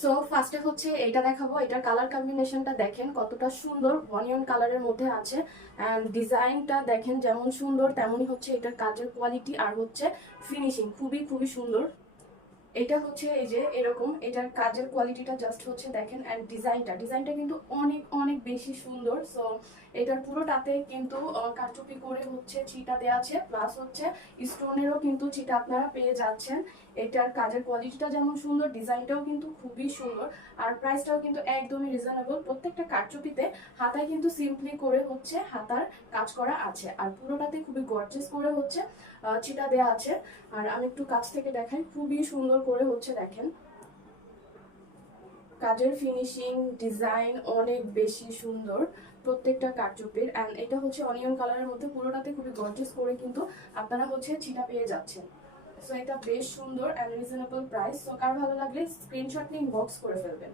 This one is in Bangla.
সো ফার্স্টে হচ্ছে এটা দেখাবো। এটার কালার কম্বিনেশনটা দেখেন কতটা সুন্দর, অনিয়ন কালারের মধ্যে আছে। অ্যান্ড ডিজাইনটা দেখেন যেমন সুন্দর তেমনই হচ্ছে এটার কাজের কোয়ালিটি আর হচ্ছে ফিনিশিং খুবই খুবই সুন্দর। এটা হচ্ছে এই যে এরকম, এটার কাজের কোয়ালিটিটা জাস্ট হচ্ছে দেখেন। অ্যান্ড ডিজাইনটা কিন্তু অনেক অনেক বেশি সুন্দর। সো এটার পুরোটাতে কিন্তু কারচুপি করে হচ্ছে চিটা দেওয়া আছে, প্লাস হচ্ছে স্টোনেরও কিন্তু চিটা আপনারা পেয়ে যাচ্ছেন। এটার কাজের কোয়ালিটিটা যেমন সুন্দর, ডিজাইনটাও কিন্তু খুবই সুন্দর। আর প্রাইসটাও কিন্তু একদমই রিজনেবল। প্রত্যেকটা কারচুপিতে হাতায় কিন্তু সিম্পলি করে হচ্ছে হাতার কাজ করা আছে, আর পুরোটাতে খুবই গর্জিয়াস করে হচ্ছে চিটা দেওয়া আছে। আর আমি একটু কাছ থেকে দেখাই, খুবই সুন্দর করে হচ্ছে দেখেন কাজের ফিনিশিং, ডিজাইন অনেক বেশি সুন্দর প্রত্যেকটা কারচুপির। অ্যান্ড এটা হচ্ছে অনিয়ন কালারের মধ্যে, পুরোটাতে খুবই গর্জিয়াস করে কিন্তু আপনারা হচ্ছে চিটা পেয়ে যাচ্ছেন। সো এটা বেশ সুন্দর অ্যান্ড রিজনেবল প্রাইস। সো কার ভালো লাগলে স্ক্রিনশট নিয়ে ইনবক্স করে ফেলবেন।